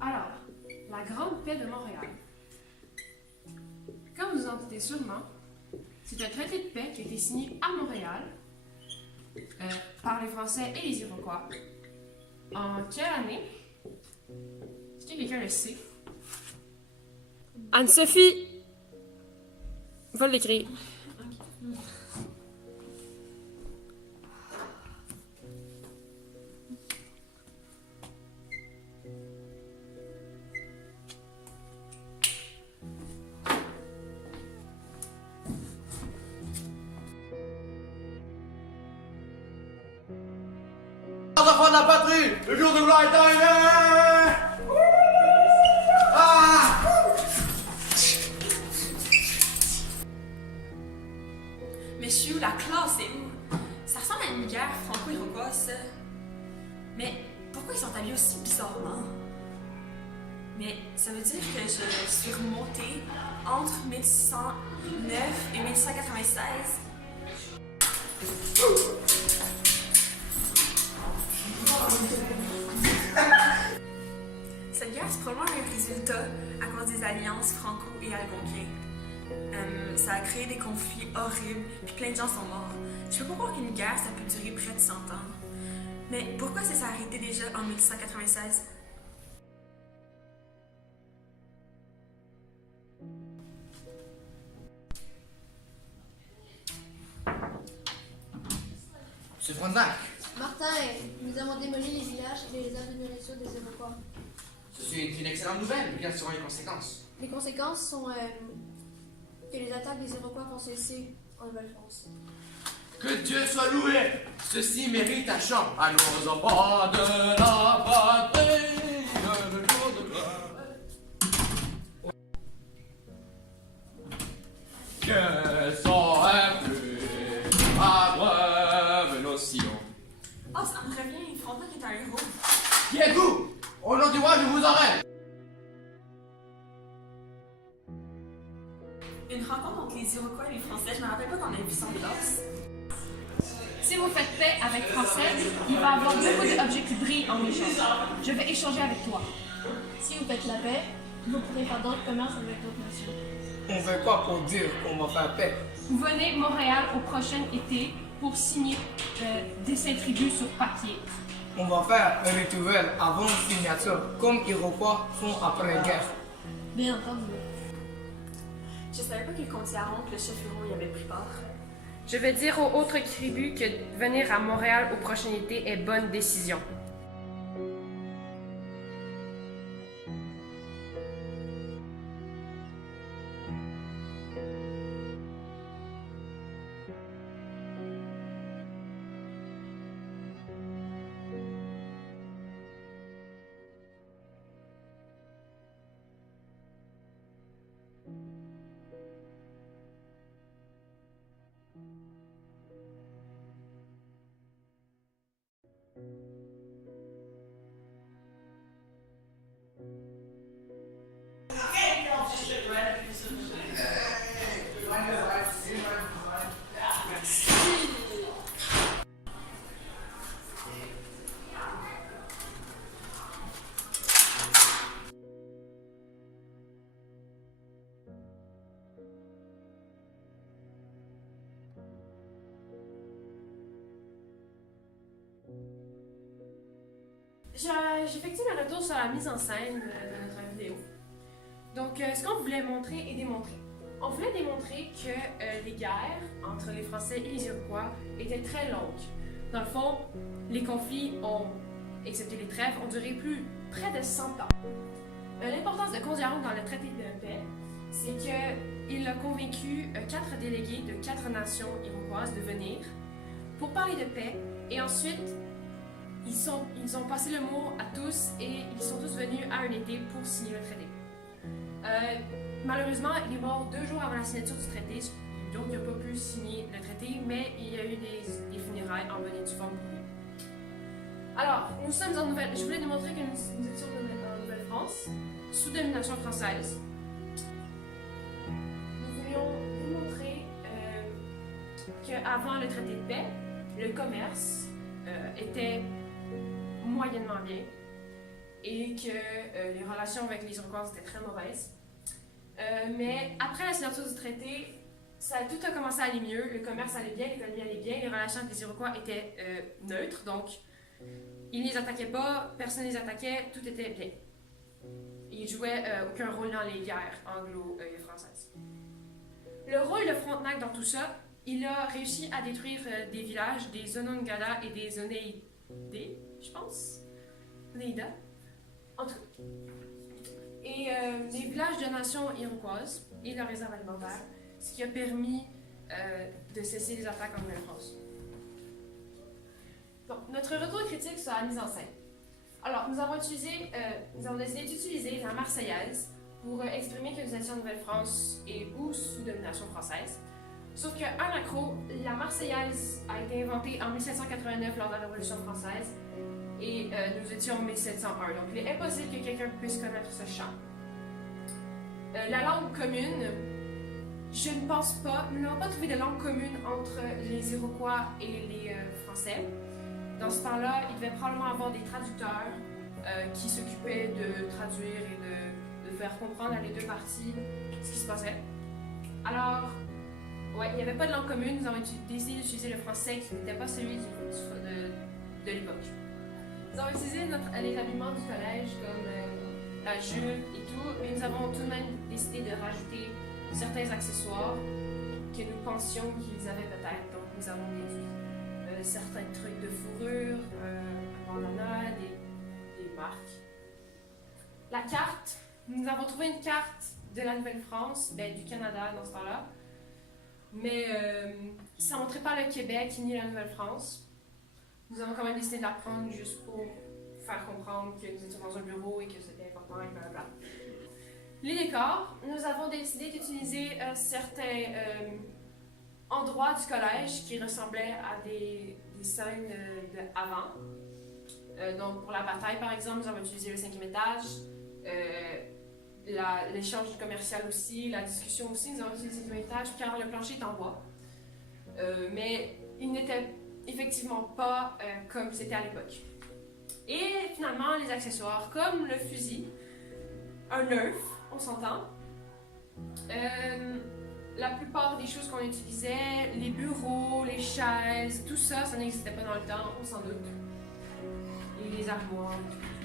Alors, la Grande Paix de Montréal. Comme vous en doutez sûrement, c'est un traité de paix qui a été signé à Montréal par les Français et les Iroquois. En quelle année? Est-ce que quelqu'un le sait? Anne-Sophie! Va l'écrire. Enfants de la patrie, le jour de gloire est arrivé! Ah! Messieurs, la classe est où? Ça ressemble à une guerre franco-iroquoise, ça. Mais pourquoi ils sont habillés aussi bizarrement? Mais ça veut dire que je suis remontée entre 1609 et 1696. Cette guerre, c'est probablement un résultat à cause des alliances franco- et algonquins. Ça a créé des conflits horribles, puis plein de gens sont morts. Je peux pas croire qu'une guerre, ça peut durer près de 100 ans. Mais pourquoi ça s'est arrêté déjà en 1696? Monsieur Frontenac, Martin, nous avons démoli les villages et les aires de nourriture des Iroquois. ceci est une excellente nouvelle, mais quelles seront les conséquences? Les conséquences sont que les attaques des Iroquois vont cesser en Nouvelle-France. Que Dieu soit loué! Ceci mérite un chant. À nos enfants de la patrie, le jour de gloire. Que sont plus abreuve nos sillons. Oh, ça me revient, Frontenac est un héros. Qui êtes-vous? Au nom du roi, je vous en rêve! Une rencontre entre les Iroquois et les Français, je me rappelle pas qu'on ait vu ça en classe. Si vous faites paix avec Français, il va y avoir beaucoup d'objets qui brillent en échange. Je vais échanger avec toi. Si vous faites la paix, vous pourrez faire d'autres commerces avec d'autres nations. On fait quoi pour dire qu'on va faire paix? Vous venez à Montréal au prochain été pour signer des tribus sur papier. On va faire un rituel avant la signature, comme les Iroquois font après la guerre. Bien entendu. Je savais pas que le comte Yaron, le chef héros, y avait pris part. Je vais dire aux autres tribus que venir à Montréal au prochain été est bonne décision. J'effectue le retour sur la mise en scène de notre vidéo. Donc, ce qu'on voulait montrer et démontrer. On voulait démontrer que les guerres entre les Français et les Iroquois étaient très longues. Dans le fond, les conflits excepté les trêves, ont duré près de 100 ans. L'importance de Kondiaronk dans le traité de paix, c'est qu'il a convaincu 4 délégués de 4 nations iroquoises de venir pour parler de paix et ensuite ils ont passé le mot à tous et ils sont tous venus à un été pour signer le traité. Malheureusement, il est mort 2 jours avant la signature du traité, donc il n'a pas pu signer le traité, mais il y a eu des funérailles en bonne et due forme pour lui. Alors, nous sommes en Nouvelle... Je voulais démontrer que nous étions en Nouvelle-France, sous domination française. Nous voulions démontrer qu'avant le traité de paix, le commerce était moyennement bien et que les relations avec les Iroquois étaient très mauvaises. Mais après la signature du traité, tout a commencé à aller mieux, le commerce allait bien, l'économie allait bien, les relations avec les Iroquois étaient neutres, donc ils ne les attaquaient pas, personne ne les attaquait, tout était bien. Ils ne jouaient aucun rôle dans les guerres anglo-françaises. Le rôle de Frontenac dans tout ça, il a réussi à détruire des villages, des Onondaga et des Oneidés, je pense. Oneida. En tout cas. Et des villages de nations iroquoises et leur réserve alimentaire, ce qui a permis de cesser les attaques en Nouvelle-France. Donc, notre retour critique sur la mise en scène. Alors, nous avons décidé d'utiliser la Marseillaise pour exprimer que nous étions en Nouvelle-France et ou sous domination française. Sauf qu'un accro, la Marseillaise a été inventée en 1789 lors de la Révolution française et nous étions en 1701. Donc, il est impossible que quelqu'un puisse connaître ce chant. La langue commune, je ne pense pas, nous n'avons pas trouvé de langue commune entre les Iroquois et les Français. Dans ce temps-là, il devait probablement avoir des traducteurs qui s'occupaient de traduire et de faire comprendre à les deux parties ce qui se passait. Alors, ouais, il n'y avait pas de langue commune, nous avons décidé d'utiliser le français qui n'était pas celui de l'époque. Nous avons utilisé les habillements du collège comme la jupe et tout, mais nous avons tout de même décidé de rajouter certains accessoires que nous pensions qu'ils avaient peut-être. Donc, nous avons déduit certains trucs de fourrure, un bandana, des marques. La carte, nous avons trouvé une carte de la Nouvelle-France, du Canada dans ce temps-là, mais ça ne montrait pas le Québec ni la Nouvelle-France. Nous avons quand même décidé de la prendre juste pour faire comprendre que nous étions dans un bureau et que c'était important et blablabla. Les décors, nous avons décidé d'utiliser certains endroits du collège qui ressemblaient à des scènes d'avant. Donc pour la bataille par exemple, nous avons utilisé le 5e étage, l'échange commercial aussi, la discussion aussi, nous avons utilisé le 5e étage car le plancher est en bois. Mais il n'était effectivement pas comme c'était à l'époque. Et finalement, les accessoires, comme le fusil, un Nerf, on s'entend. La plupart des choses qu'on utilisait, les bureaux, les chaises, tout ça, ça n'existait pas dans le temps, on s'en doute. Et les armoires, tout.